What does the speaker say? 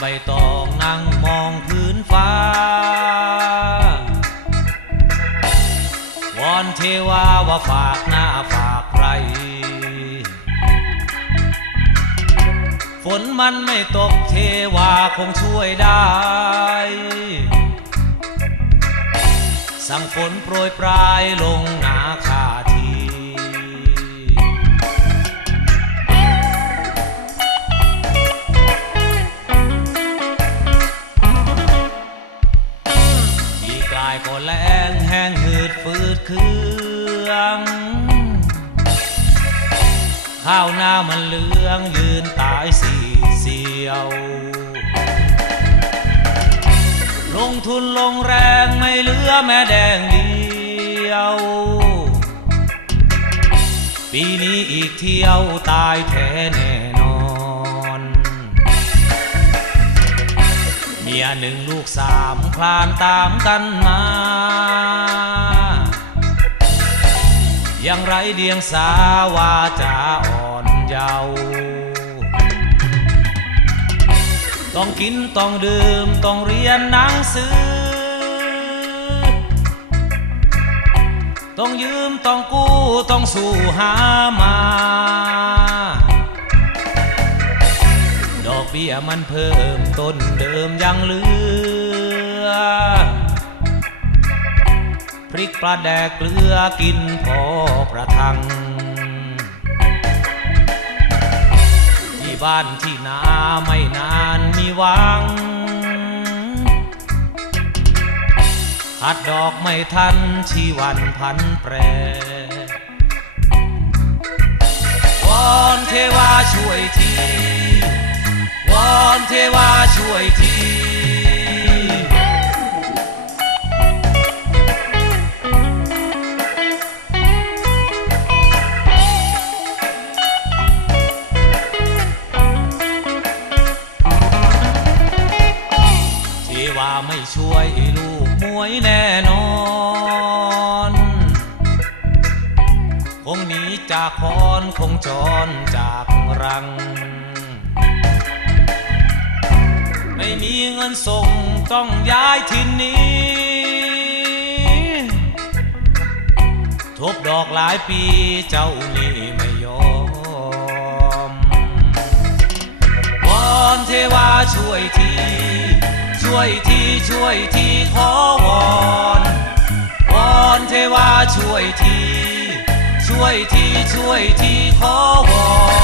ใบตองนั่งมองพื้นฟ้าวอนเทวาว่าฝากหน้าฝากใคร ฝนมันไม่ตกเทวาคงช่วยได้ สั่งฝนโปรยปลายลงหนาคาทีายก็แรงแห้งหืดฟืดเครื่องข้าวหน้ามันเหลืองยืนตายสีเสียว ลงทุนลงแรงไม่เหลือแม่แดงเดียว ปีนี้อีกเที่ยวตายแท้ หนึ่งลูกสามคลานตามกันมา ยังไรเดียงสาวาจาอ่อนเยาว์ต้องกินต้องดื่มต้องเรียนหนังสือ ต้องยืมต้องกู้ต้องสู้หามา เบี้ยมันเพิ่มต้นเดิมยังเหลือ พริกปลาแดกเกลือกินพอประทัง ที่บ้านที่นาไม่นานมีหวังหัดดอกไม่ทันชีวันพันแปรวอนเทวาช่วยที วอนเทวาช่วยทีว่าไม่ช่วยลูกมวยแน่นอน คงหนีจากคอนคงจรจากรัง เงินส่งต้องย้ายถิ่นนี้ ทบดอกหลายปีเจ้านี่ไม่ยอมวอนเทวาช่วยที ช่วยทีช่วยทีขอวอนวอนเทวาช่วยที ช่วยทีช่วยทีขอวอน